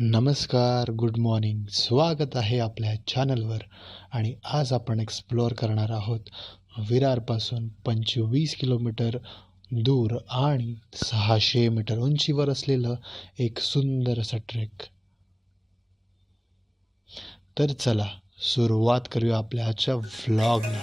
नमस्कार, good morning. स्वागत आहे आपल्या चॅनलवर. आणि आज आपण एक्सप्लोअर करणार आहोत विरारपासून 25 किलोमीटर दूर आणि 600 मीटर उंचीवर असलेलं एक सुंदर असं ट्रेक. तर चला सुरुवात करूया आपल्या आजच्या व्लॉगला.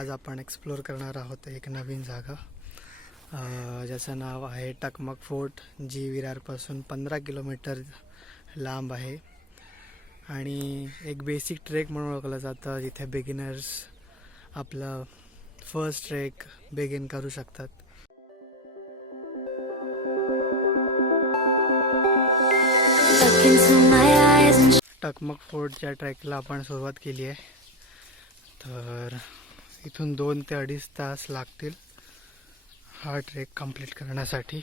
आज आपण एक्सप्लोअर करणार आहोत एक नवीन जागा ज्याचं नाव आहे टकमक फोर्ट, जी विरारपासून 15 किलोमीटर लांब आहे आणि एक बेसिक ट्रेक म्हणून ओळखलं जातं, जिथे बिगिनर्स आपलं फर्स्ट ट्रेक बिगिन करू शकतात. टकमक फोर्टच्या ट्रेकला आपण सुरुवात केली आहे. तर इथून 2 ते 2.5 तास लागतील हा ट्रेक कंप्लीट करण्यासाठी.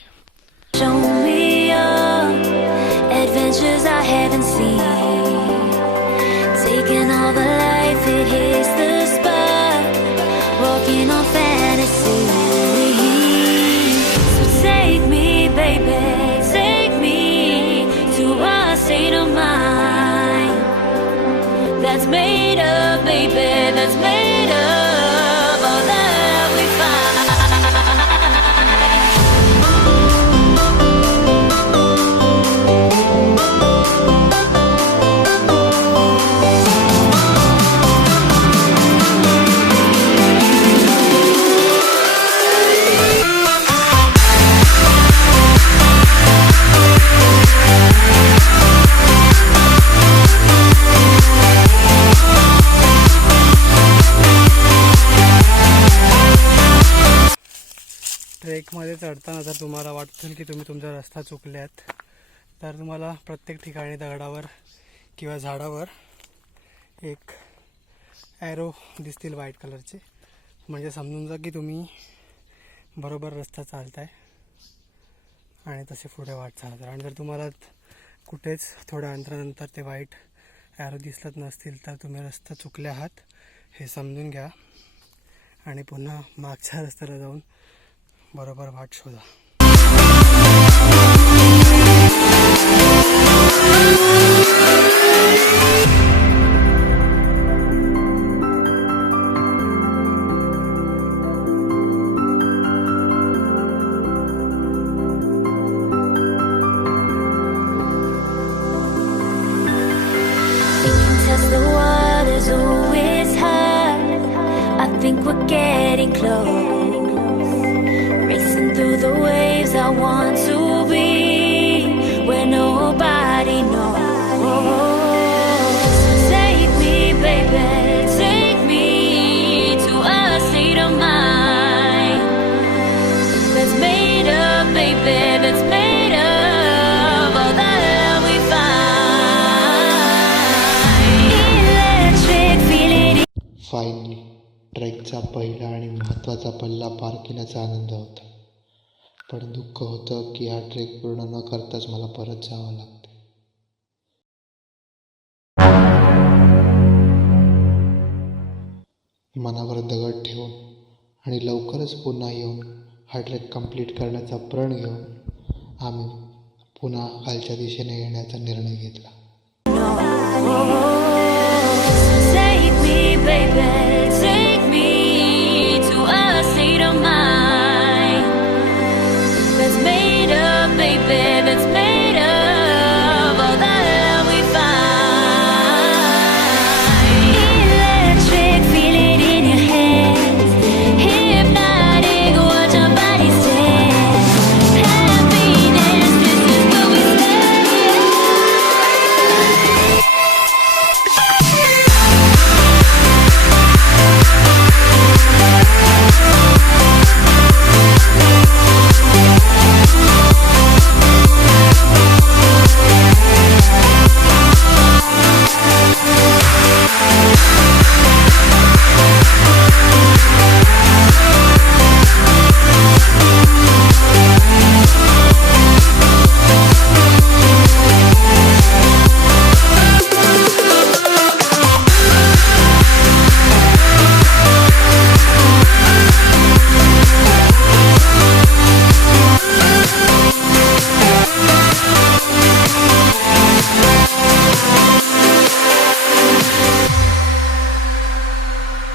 That's made up, baby, that's made up all that we find. ट्रेकमध्ये चढताना जर तुम्हाला वाटतं की तुम्ही तुमचा रस्ता चुकल्यात, तर तुम्हाला प्रत्येक ठिकाणी दगडावर किंवा झाडावर एक ॲरो दिसतील व्हाईट कलरचे, म्हणजे समजून जा की तुम्ही बरोबर रस्ता चालताय आणि तसे पुढे वाट चालतात. आणि जर तुम्हाला कुठेच थोड्या अंतरानंतर ते व्हाईट ॲरो दिसत नसतील, तर तुम्ही रस्ता चुकले आहात हे समजून घ्या आणि पुन्हा मागच्या रस्त्याला जाऊन बरोबर वाट शोधा. The water's always high. I think we're getting close. Racing through the waves, I want to be where nobody knows. Take me, baby, take me to a state of mind that's made up, baby, that's made up all that we find. Electric feeling. Finally ट्रेकचा पहिला आणि महत्त्वाचा पल्ला पार केल्याचा आनंद होता, पण दुःख होतं की हा ट्रेक पूर्ण न करताच मला परत जावं लागतं. मनावर दगड ठेवून आणि लवकरच पुन्हा येऊन हा ट्रेक कंप्लीट करण्याचा प्रण घेऊन आम्ही पुन्हा खालच्या दिशेने येण्याचा निर्णय घेतला. Take me, baby, take me to a state of mind that's made up, baby.